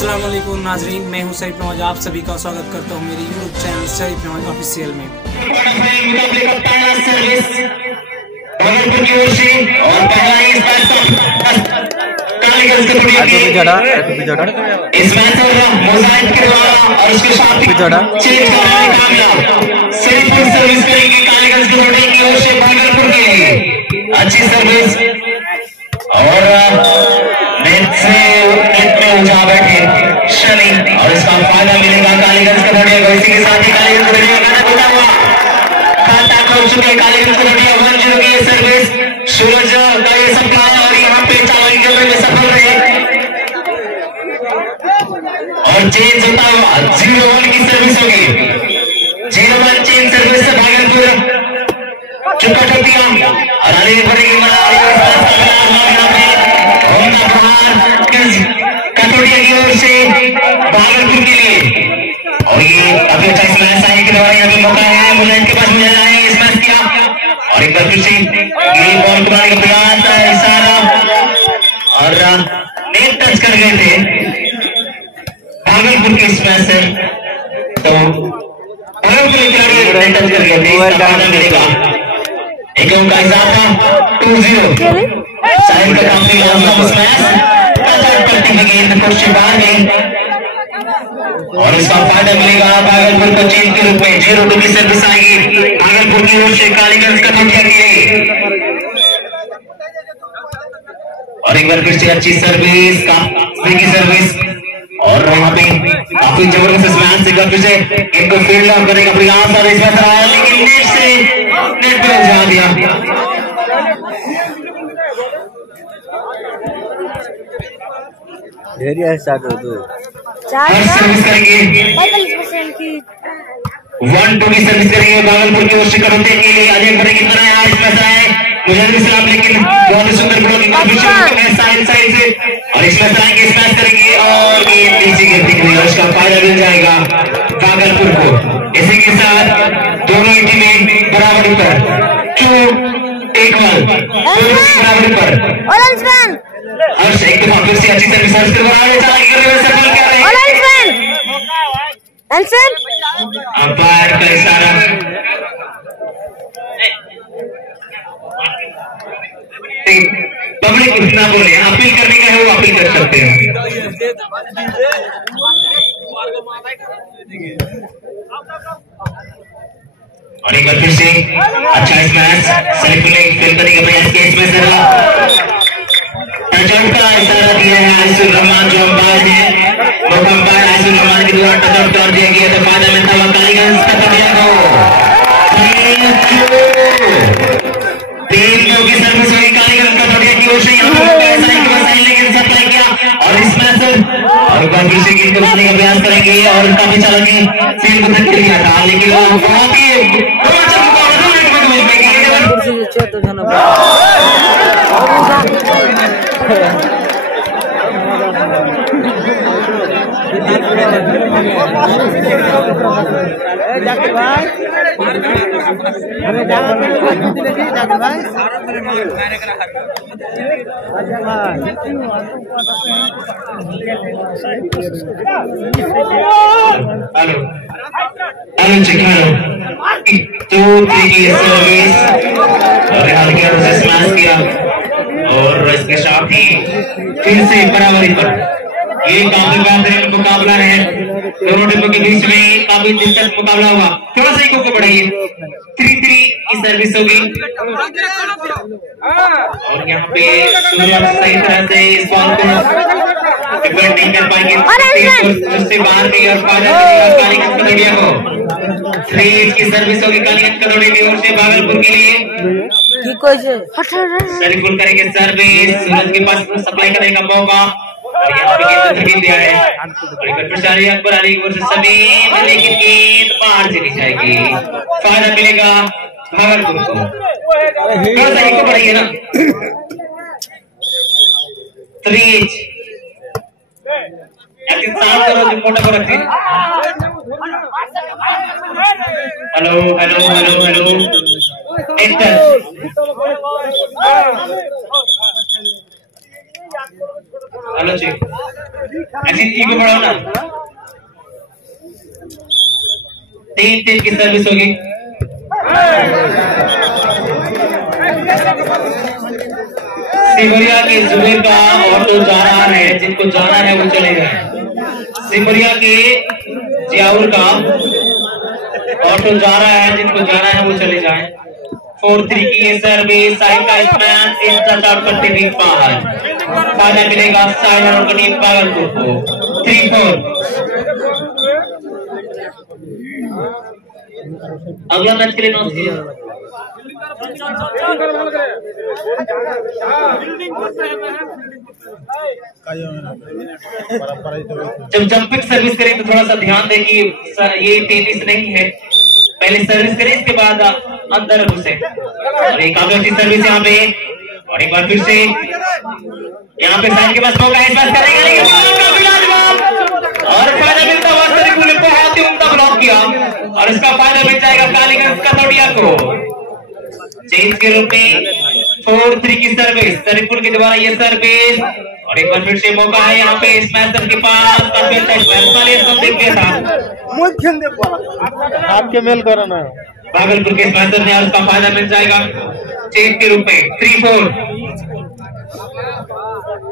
अस्सलाम वालेकुम नाजरीन, मैं हूं सईद नवाज। आप सभी का स्वागत करता हूं मेरे YouTube channel Saeed Nawaz official में। मुकाबले का पहला सर्विस भागलपुर की ओर से और पहला ही इस मैच मोजाइक करवाना और उसके साथ ही चेंज करवाने कामयाब सिर्फ सर्विस करेंगे कालीगंज कमेटी की ओर से भागलपुर के लिए। अच्छी सर्विस और नेट से नेट में उलझा बैठे शनि और इसका फायदा मिलेगा कालीगंज कमेटी को। इसी के साथ ही कालीगंज कमेटी का गाना टूटा हुआ खाता खोल चुके कालीगंज कमेटी 1-0 की ये सर्विस सूरज का ये सप्लाई और यहाँ पे चालू करने में सफल रहे और चेंज होता हुआ 0-1 की सर्विस होगी। 0-1 चेंज सर्विस से भागलपुर चुका टोटिया और आगे बढ़ेगी कटोटिया की ओर से भागलपुर के लिए। और ये काफी अच्छा इस मैच आने के द्वारा यहाँ पे मौका है मुलायम के पास मुझे आया इस मैच किया और एक बार फिर से ये बॉल को मारने का प्रयास इशारा और नेट टच कर गए थे भागलपुर के इस मैच से। तो भागलपुर के खिलाड़ी नेट टच कर गए थे, इसका फायदा मिलेगा। एक अंक का इजाफा 2-0 साइड का काफी लंबा मैच गेंद कोर्ट से बाहर गई और इसका फायदा मिलेगा भागलपुर को चेंज के रूप में। 0-2 की सर्विस आएगी भागलपुर की ओर से कालीगंज कटोटिया के लिए। और एक बार फिर से अच्छी सर्विस की सर्विस और यहाँ पे काफी जबरदस्त मैच से फिर से इनको फील्ड आउट करने का प्रयास और इसमें आया लेकिन नेट से नेट पे उलझा दिया। स्टार्ट हो दो सर्विस करेंगे 45% की 1-2 की सर्विस करेंगे भागलपुर की ओर से कटोटिया के लिए। आगे बढ़ेगी तरह इसमें से आए मुझे सलाम लेकिन बहुत ही सुंदर ब्लॉकिंग साइड से और इसमें से आएंगे स्मैश करेंगे और ये नीचे गिरती हुई और इसका फायदा मिल जाएगा भागलपुर को। इसी के साथ दोनों ही टीमें बराबरी पर 2-1 बराबरी पर हर्ष एक दफा फिर से अच्छी सर्विस सर्च करवा रहे हैं सफल कर रहे हैं अंपायर का इशारा। पब्लिक कुछ ना बोले, अपील करने का है वो अपील कर सकते हैं। और एक बार फिर से अच्छा इस मैच सेलेक्ट करने का प्रयास किया इसमें का इशारा दिया है आइसुल रहमान जो अंपायर है मौका अंपायर आइसुल रहमान के द्वारा टच कर दिया गया तो फायदा मिलता हुआ कालीगंज कटोटिया को। 3-2 की सर्विस हुई कालीगंज कटोटिया की ओर से लेकिन सप्लाई किया और इस मैच और फिर से गेंद को लाने का प्रयास करेंगे और काफी चालाकी फील्ड को धक्के दिया था लेकिन वो बहुत ही रोमांचक और इसके साथ ही फिर से बराबरी पर ये काफी बेहतरीन मुकाबला है दोनों टीमों के बीच में। काफी दिलचस्प मुकाबला हुआ। थोड़ा सा को बढ़ाइए 3-3 की सर्विस होगी और यहाँ पे सूरज सही तरह से इस बॉल को डिफेंड नहीं कर पाएंगे उससे बाहर गई और कालीगंज कटोटिया को 3 की सर्विस होगी कालीगंज कटोटिया की ओर से भागलपुर के लिए। शरीफुल करेंगे सर्विस सूरज के पास सप्लाई करने का मौका और यहाँ पे गेंद दिया है और एक प्रचारी अकबर अली की ओर से सभी लेकिन गेंद बाहर चली जाएगी। फायदा मिलेगा भागलपुर को। थोड़ा सा को बढ़ाइए ना 3 मोटा को रखिए। Hello hello hello hello hello जी अजीत जी को बढ़ाओ ना। 3-3 की सर्विस होगी। सिमरिया के जुबेर का ऑटो जा रहा है, जिनको जाना है वो चले जाए। सिमरिया के जियाउर का ऑटो जा रहा है, जिनको जाना है वो चले जाए। 4-3 की ये सर्विस, साइड का स्मैश, 3 आउट करते हुए बाहर। फायदा मिलेगा साइड और करीब भागलपुर को। 3-4। अगला मैच के लिए जब जंपिंग सर्विस करें तो थोड़ा सा ध्यान दें कि ये टेनिस नहीं है। पहले सर्विस करें, इसके बाद अंदर घुसे। और एक काफी अच्छी सर्विस यहाँ पे, और एक बार फिर से यहाँ पे साइड के पास मौका है, इस बार करेगा लेकिन काफी लाजवाब और फायदा मिलता हुआ सरिकुल ने बहुत ही उम्दा ब्लॉक किया और इसका फायदा मिल जाएगा कालीगंज कथौड़िया को। चेंज के रूप में 4-3 की सर्विस, सरिकुल के द्वारा ये सर्विस, और एक बार फिर से मौका है यहाँ पे स्मैशर के पास। काफी अच्छा स्मैश देख गया था, आपके मेल करो ना भागलपुर के स्मैशर ने, और उसका फायदा मिल जाएगा चेंज के रूप में। 3-4।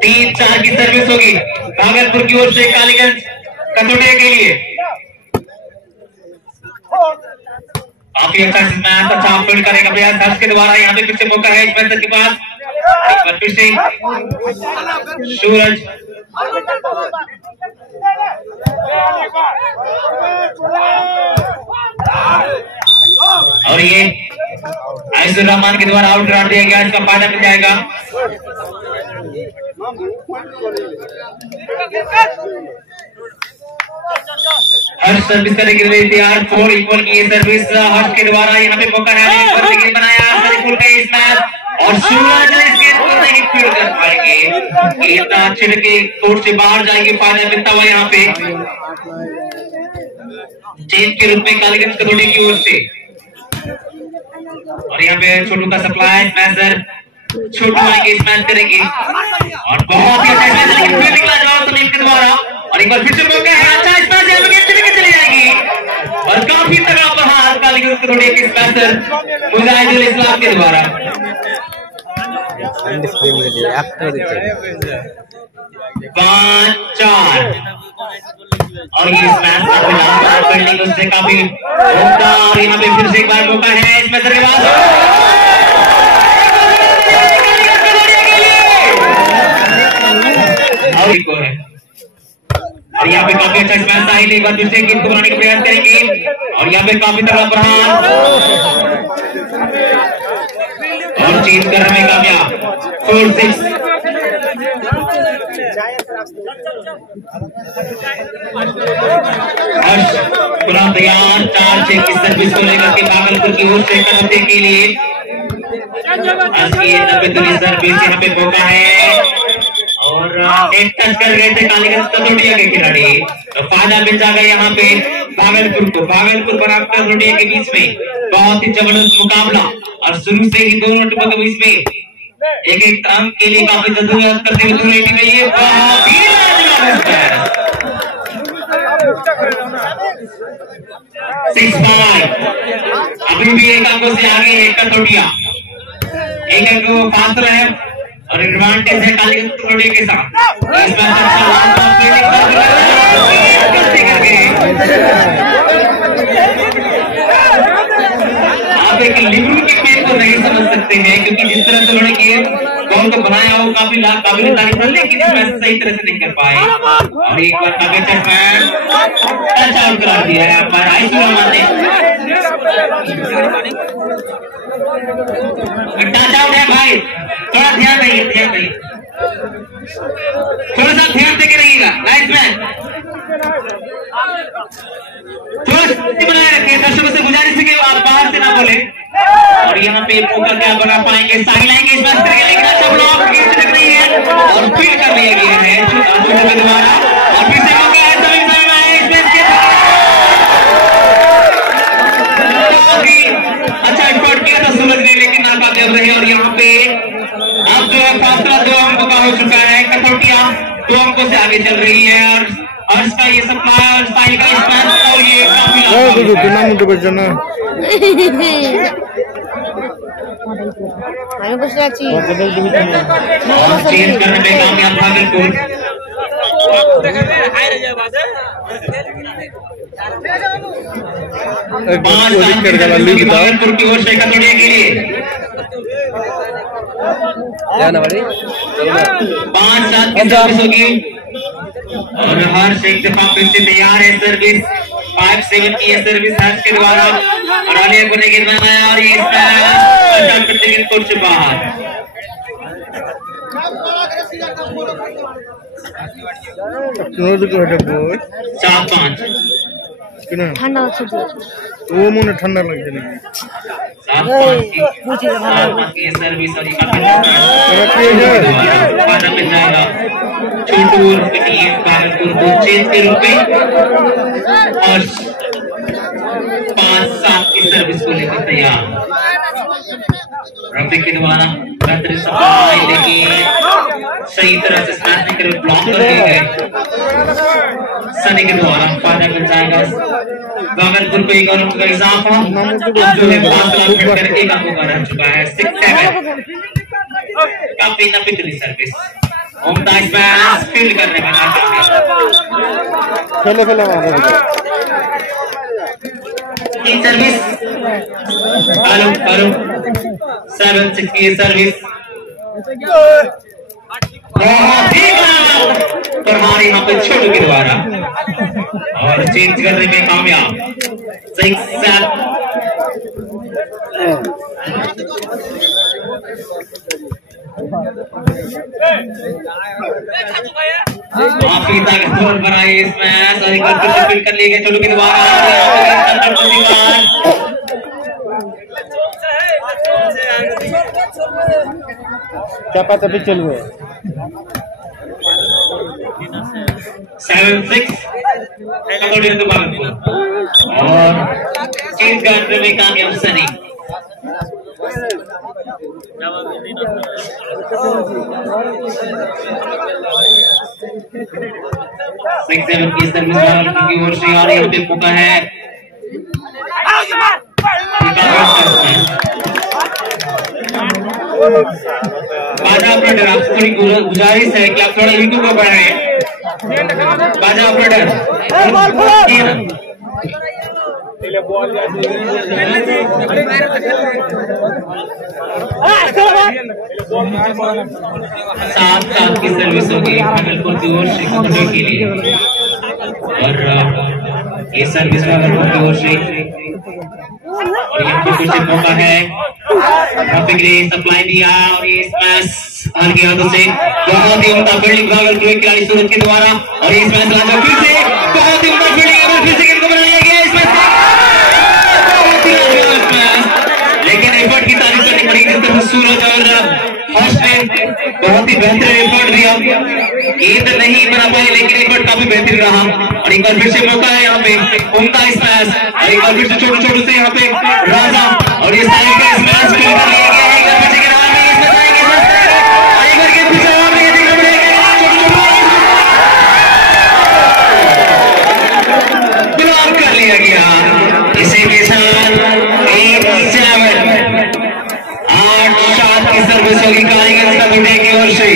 3-4 की सर्विस होगी भागलपुर की ओर से कालीगंज कथौड़िया के लिए। काफी अच्छा स्मैश, अच्छा फील्ड करेगा प्रयास हर्ष के द्वारा। यहाँ पे फिर से मौका है स्मैशर के पास, एक बार फिर से सूरज, और ये आयसुर रहमान के द्वारा आउट करार दिया गया, इसका फायदा मिल जाएगा। हर्ष सर्विस करने के लिए तैयार। 4 इक्वल की ये सर्विस हर्ष के द्वारा। यहाँ पे मौका है, बनाया सरिकुल का स्मैश, और सूरज इस गेंद को नहीं फील्ड कर पाएंगे। गेंद छिड़के कोर्ट से बाहर जाएंगे, फायदा मिलता हुआ यहाँ पे चेंज के रूप में कालीगंज कथौड़िया की ओर से। और यहाँ पे छोटू का सप्लाई, स्मैशर छोटू आएंगे, स्मैश करेंगे, और बहुत ही अच्छा स्मैश निकला जवाब सुनील के द्वारा। और एक बार फिर से मौका है, अच्छा स्मैश चली जाएगी, और काफी तगड़ा प्रहार कालीगंज कथौड़िया के स्मैशर मुजाहिदुल इस्लाम के द्वारा। 5-4। और ये स्मैश बिल्डिंग उससे काफी उम्दा, और यहाँ पे फिर से एक बार मौका है स्मैशर के बाद, और यहाँ पे काफी अच्छा स्मैश आई, एक बार फिर से गेंद को बनाने का प्रयास करेंगे, और यहाँ पे काफी तगड़ा प्रहार, और चेंज करने में कामयाब। 4-6। हर्ष पुनः तैयार 4-6 की सर्विस को लेकर के भागलपुर की ओर से कथौड़िया के लिए। सर्विस यहाँ पे मौका है, और एक टच कर गए थे कालीगंज कथौड़िया के खिलाड़ी, तो फायदा मिल जाएगा यहाँ पे भागलपुर को। भागलपुर बनाम कथौड़िया के बीच में बहुत ही जबरदस्त मुकाबला, और शुरू से ही दोनों टीमों के बीच में एक अंक के लिए काफी जद्दोजहद करते हुए दोनों टीमें ये बहुत ही 6-5। अभी भी एक अंकों से आगे है कथौड़िया, एक अंक फासला है, और एडवांटेज है कालीगंज कथौड़िया के साथ। आप एक लिबरू के खेल को नहीं समझ सकते हैं, क्योंकि जिस तरह से उन्होंने गेम बॉल को बनाया वो काफी काबिल तारीफ है, लेकिन सही तरह से नहीं कर पाए। और एक बार काफी टच आउट करा दिया है आयसुर रहमान ने। टच आउट है भाई, थोड़ा ध्यान रहिए, थोड़ा सा ध्यान देके रहिएगा। नाइस मैच, थोड़ा बनाए रखिए। दर्शकों से गुजारिश है कि आप बाहर से ना बोले। और यहाँ पे मौका क्या बना पाएंगे, साहिल आएंगे इस बात करेंगे, लेकिन अच्छा ब्लॉक गेंद नहीं है, और फील्ड कर लिया गया है छोटे के द्वारा। और फिर से मौका है, सभी समय में इस मैच के अच्छा स्पॉट किया था सूरज ने, लेकिन नाकामयाब रहे। और यहाँ पे अब जो है फासला 2 अंकों का हो चुका है। कथौड़िया 2 अंकों से आगे चल रही है और इसका ये सप्लाई और साई का स्पैन और ये काफी हमें कुछ ना चाहिए चेंज करने में कामयाब भागलपुर। भागलपुर की ओर से कटोरिया के लिए 5-7 की सर्विस होगी और हर से एक दफा फिर से तैयार है सर्विस 5-7 की है सर्विस हर्ष के द्वारा और आलिया को लेकर बनाया और ये लेकिन कुछ बाहर 7-5 ठंडा वो मुझे ठंडा लग जाएगी 7-5 की सर्विस और जाएगा छोटू और भागलपुर को चेंज के रूप में और 5-7 की सर्विस को लेकर तैयार रफी के द्वारा बेहतरीन सप्लाई लेकिन सही तरह से स्मैश कर ब्लॉक कर दिए गए सनी के द्वारा फायदा मिल जाएगा भागलपुर को 1 अंक का इजाफा जो है 5 लाख करके 1 अंक का रह चुका है 6-7 काफी नपीतली सर्विस उम्दा स्मैश फील्ड करने का सर्विस करो 7-6 की सर्विस परमार यहाँ पे छोटू के द्वारा और चेंज करने में कामयाब 6-7 काफी ताकतवर बनाई इसमें कर लिए गए छोटू के द्वारा चापा चपी चल हुए 7-6 और चेंज करने में कामयाब सनी 6-7 की सर्विस की ओर से आ रही है मौका है बाजा ऑपरेटर आपसे थोड़ी गुजारिश है कि आप थोड़ा यूट्यूब को बढ़ाएं बाजा ऑपरेटर 7-7 की सर्विस होगी भागलपुर की ओर से कटोरी के लिए और ये सर्विस भागलपुर की ओर से और यहाँ पर कुछ मौका है सप्लाई दिया और ये स्मैश हल्के हाथों से बहुत ही उम्दा फील्डिंग भागलपुर के खिलाड़ी सूरज के द्वारा और ये स्मैश फिर से बहुत ही उम्दा फील्डिंग फिर से गेंद को बना लिया गया इसमें लेकिन एफर्ट की तारीफ करनी पड़ेगी जिस तरह सूरज और हर्ष ने बहुत ही बेहतर एफर्ट दिया गेंद नहीं बना पाई लेकिन एफर्ट काफी बेहतरीन रहा और एक बार फिर से मौका है यहाँ पे उम्दा स्मैश और एक बार फिर से छोटू से यहाँ पे राजा और ये साइड का स्मैश कर लिया गया है ब्लॉक कर लिया गया इसी के साथ 8-7 की सर्विस होगी कालीगंज कमेटी की ओर से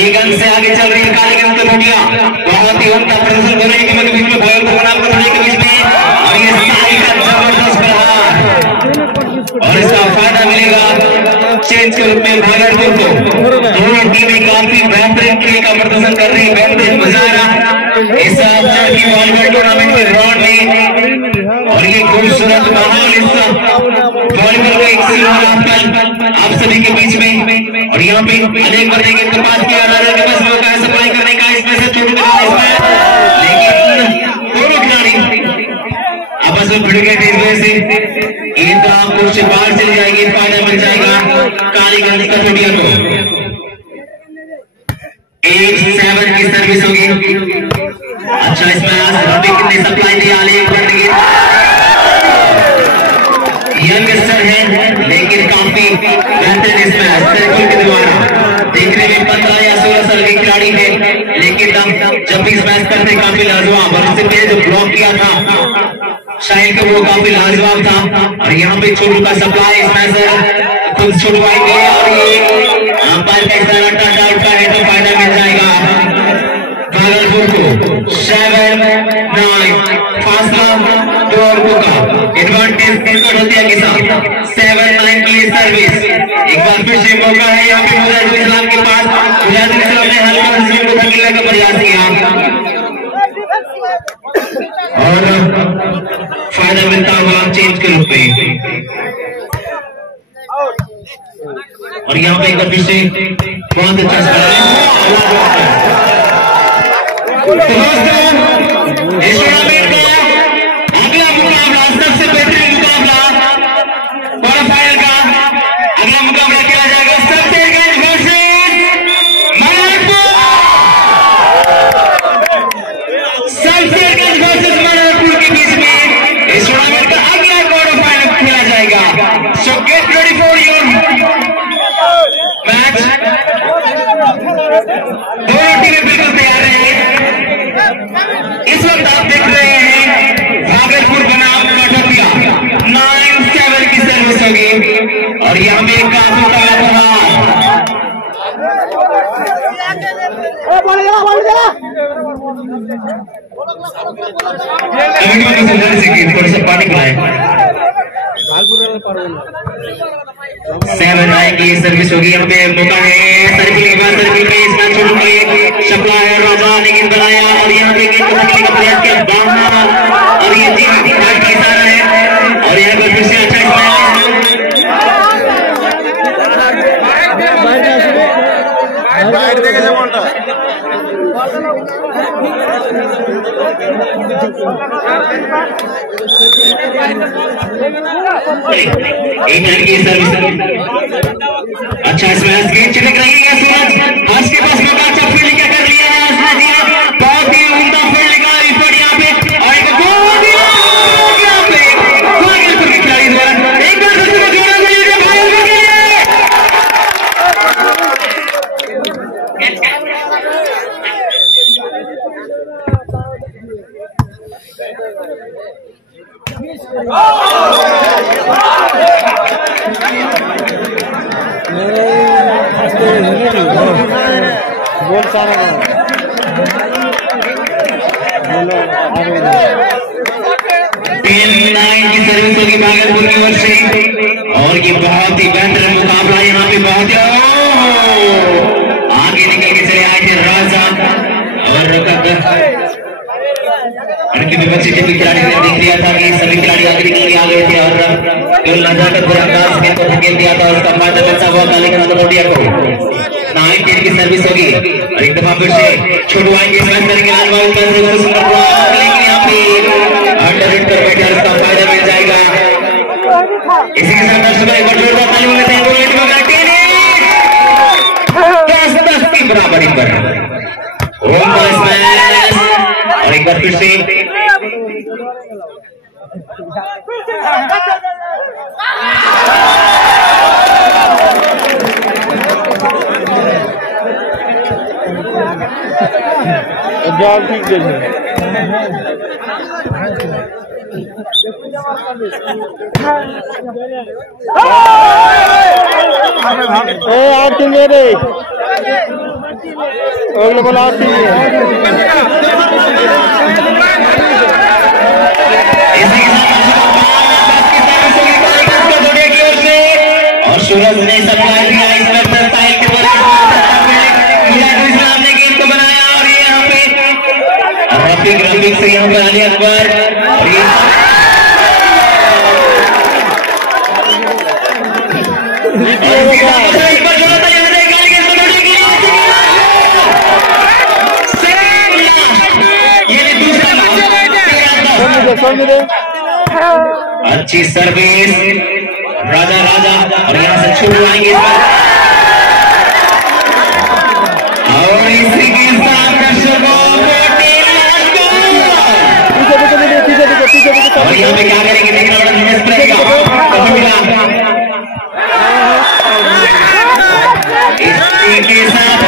1 अंक से आगे चल रही है कालीगंज कमेटियां बहुत ही उनका प्रदर्शन कर रही है बीच में भागलपुर बनाम कमेटी के बीच में और ये साई का जबरदस्त प्रहार और इसका फायदा मिलेगा चेंज के रूप में भागलपुर को दोनों टीमें काफी बेहतरीन खेल का प्रदर्शन कर रही है बेहतरीन मुजाहरा इस की वॉलीबॉल टूर्नामेंट के दौरान में और ये खूबसूरत माहौल इस वॉलीबॉल का एक आप सभी के बीच में और यहाँ पे अनेक बंदे के पास किया मौका है सप्लाई करने का इसमें से छोटे लेकिन दोनों खिलाड़ी आपस में भिड़ गए थे इस वजह से गेंद कोर्ट से बाहर चली जाएगी फायदा मिल जाएगा कालीगंज कटोरिया को 8-7 की सर्विस होगी अच्छा इसमें रवि कितनी सप्लाई दी आली यंगस्टर है लेकिन काफी बेहतरीन इसमें के द्वारा देखने में 15 या 16 साल के खिलाड़ी है जब भी स्मैश करते काफी लाजवाब, और इससे पहले जो ब्लॉक किया था शाहिल का वो काफी लाजवाब था। और यहाँ पे छोटू का सप्लाई स्मैशर खुद छुड़वाएंगे और ये अंपायर का इशारा टच आउट का है तो फायदा मिल जाएगा भागलपुर को। 7-9 फासला 2 अंकों का एडवांटेज कट होती है के साथ 7-9 की सर्विस। एक बार फिर से मौका है यहाँ पे मुजाहिदुल इस्लाम के पास। मुजाहिदुल इस्लाम ने हल्का हल्का को धकेलने का प्रयास किया और फायदा मिलता हुआ चेंज के रूप में। और यहाँ पे एक बार फिर से बहुत अच्छा इस टूर्नामेंट का अगला मुकाबला सबसे बेहतरीन मुकाबला क्वालिफायर का अगला मुकाबला खेला जाएगा शमशेरगंज वर्सेस मनोहरपुर। शमशेरगंज वर्सेस मनोहरपुर के बीच में इस टूर्नामेंट का अगला क्वालिफायर खेला जाएगा। सो get ready for your match. दोनों टीमें बिल्कुल तैयार हैं। इस वक्त आप देख रहे हैं भागलपुर बनाम कठपिया 9-7 की सर्विस होगी और यहाँ पे काफी तगड़ा प्रहार। थोड़ी सा पानी पिलाएं। 7-9 की सर्विस होगी। यहाँ पे मौका है सर्किल के बाद सर्किल में इसका छोटू का एक शपला है राजा लेकिन बनाया और यहाँ पे गेंद को धकेलने का प्रयास किया बाहर और ये जी हाथ का इशारा है और यहाँ पर फिर से अच्छा की सर्विस अच्छा इसमें गेंद चिटक रही है। सूरज हर्ष के पास मौका अच्छा फील्ड क्या कर लिया है उसने दिया बहुत ही उम्दा फील्ड का रिपोर्ट यहाँ पे और एक गोल यहाँ पे भागलपुर के खिलाड़ी द्वारा एक बार फिर से जोड़ा मिलिए भागलपुर के लिए। बोल सारा 10-9 की सर्विस होगी भागलपुर की ओर से और ये बहुत ही बेहतर मुकाबला यहाँ पे बहुत ही आगे निकल के चले आए थे राजा और उनकी विपक्षी टीम के खिलाड़ी ने देख लिया था कि सभी खिलाड़ी आगे निकल के आ गए थे और केवल नजाकत बुरा अंदाज गेंद को धकेल दिया था उसका फायदा मिलता हुआ काली का नोटिया को 9-10 की सर्विस होगी और एक दफा फिर से छोटू आएंगे स्मैश करेंगे लालबाग लेकिन यहाँ पे अंडर हिट कर बैठा उसका फायदा मिल जाएगा। इसी के साथ दर्शकों एक बार जोरदार ताली मिलते हैं 10-10 की बराबरी पर और एक बार फिर से जॉब ठीक देखिए आठ मेरे अगले बोला आठ और सूरज ने सप्लाई दिया इस वक्त साहिल के द्वारा मुजाहिदुल इस्लाम ने गेंद को बनाया और ये यहाँ पे रफीक से यहाँ पे अली अकबर और ये अच्छी सर्विस राजा और यहाँ से छोड़ आएंगे और इसी के साथ दर्शकों और यहाँ पे क्या करेंगे देखना पड़ेगा इसी के साथ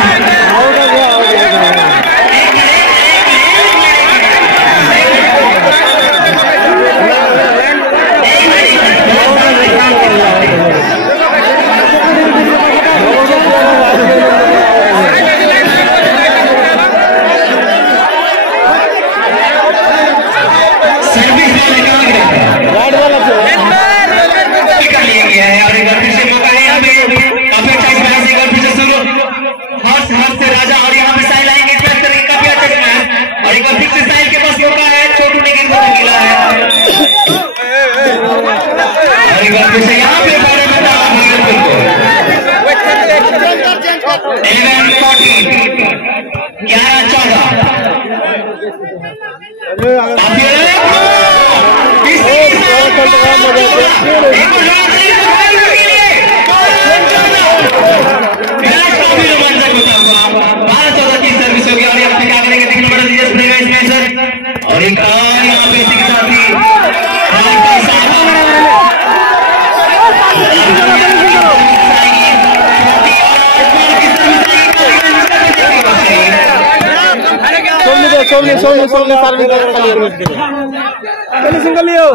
और एक यहाँ पे इसी के साथ ही सोमनी सिंगल लियो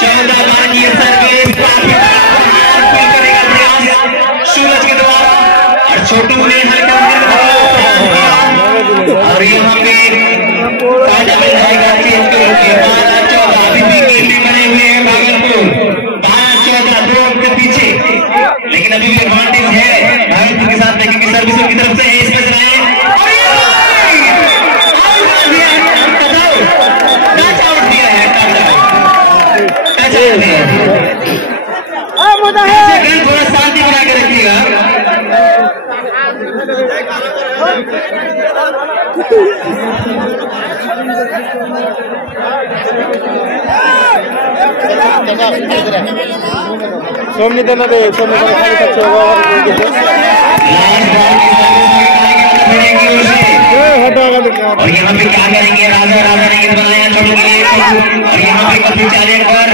14 बार ये सर्विस करेगा प्रयास सूरज के द्वारा और छोटू ने और यहाँ पे अभी भी गेंदे बने हुए हैं भागलपुर 12-14 के पीछे, लेकिन अभी भी एडवांटेज है भागलपुर के साथ लेकिन सर्विसों की तरफ से इसमें थोड़ा शांति बना के रखिएगा। सोमनी देना दे सोमनी खाली कच्चे और यहाँ पे क्या करेंगे राजा ने बनाया छोड़ो के लिए और यहाँ पे कपिल चार्य पर